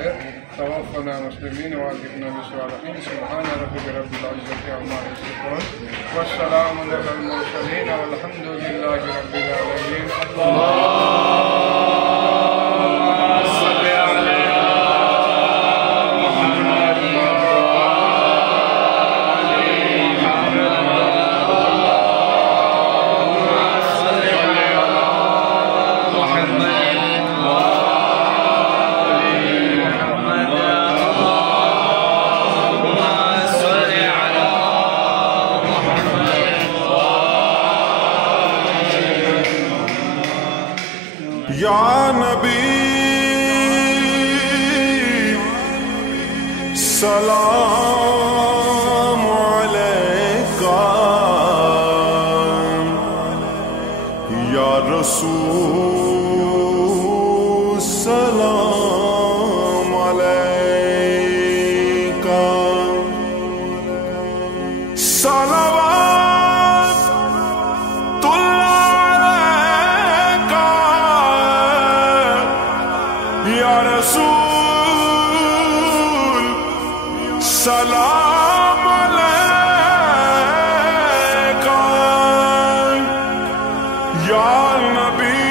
خير. توفنا مسلمين وألحقنا بالصالحين. سبحان ربك رب العزة عما يصفون والسلام على المرسلين والحمد لله رب العالمين. یا نبی سلام علیکہ، یا رسول سلام علیکہ، صلوات یا رسول سلام علیکہ، یا نبی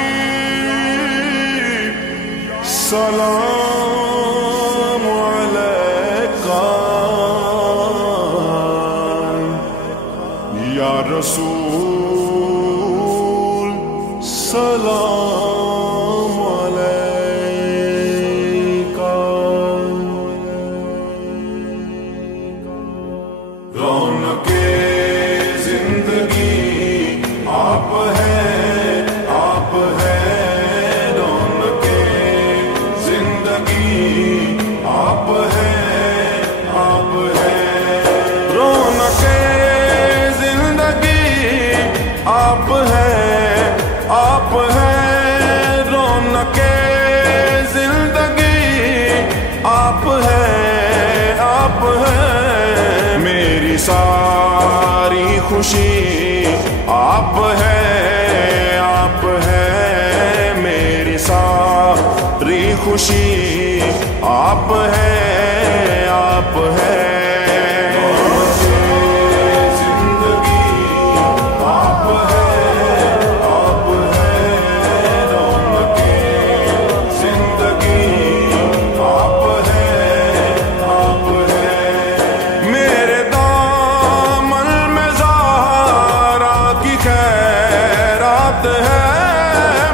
سلام علیکہ، یا رسول سلام علیکہ۔ رونق زندگی آپ ہیں، آپ ہیں، رونق زندگی آپ ہیں، آپ ہیں، رونق زندگی آپ ہیں، آپ ہیں، رونق زندگی آپ ہیں، آپ ہیں، میری ساری خوشی آپ ہیں، آپ ہیں، میری ساری خوشی آپ ہیں، آپ ہیں،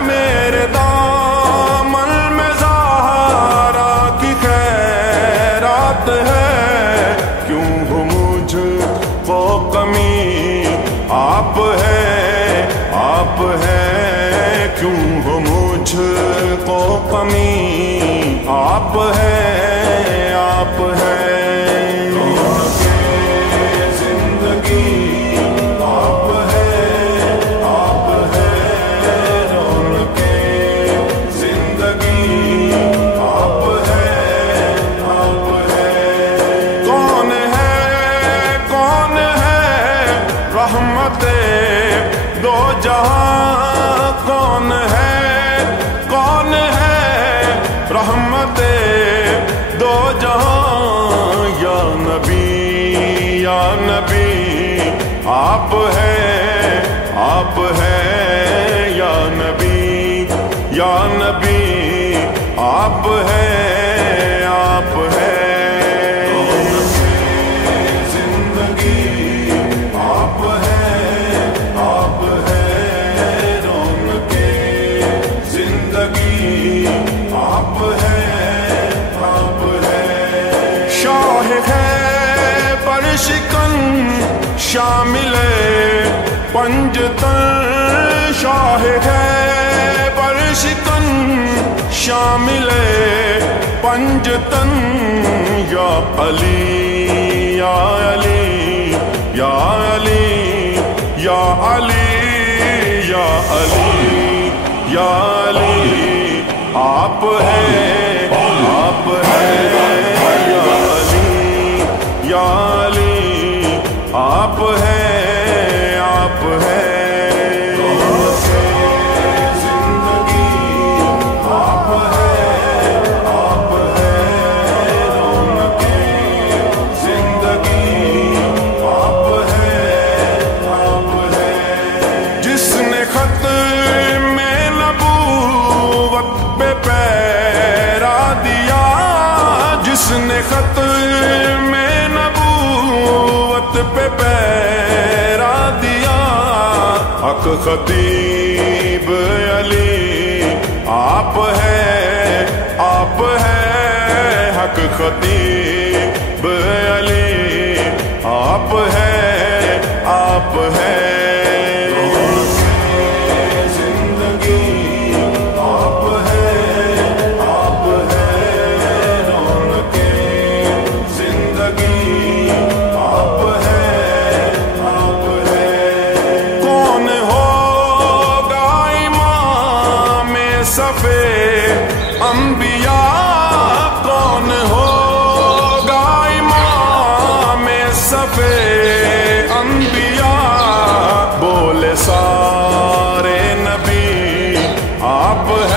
میرے دامن میں زہرا کی خیرات ہے، کیوں ہو مجھ کو کمی آپ ہیں، آپ ہیں، کیوں ہو مجھ کو کمی آپ ہیں، آپ ہیں، رحمت دو جہاں کون ہے، کون ہے رحمت دو جہاں، یا نبی، یا نبی آپ ہیں، آپ ہیں، یا نبی، یا نبی آپ ہیں، آپ ہیں، آپ ہیں، آپ ہیں، شاہ ہے پرشکن شامل پنجتن، شاہ ہے پرشکن شامل پنجتن، یا علی، یا علی، یا علی، یا علی، یا علی، یا علی آپ ہیں، آپ ہیں، یا علی، یا علی آپ ہیں، آپ ہیں، زندگی آپ ہیں، آپ ہیں، حسن خط میں نبوت پہ پیرا دیا حق خطیب علی آپ ہے حق خطیب علی آپ ہے انبیاء کون ہوگا امام صفے انبیاء بولے سارے نبی آپ ہے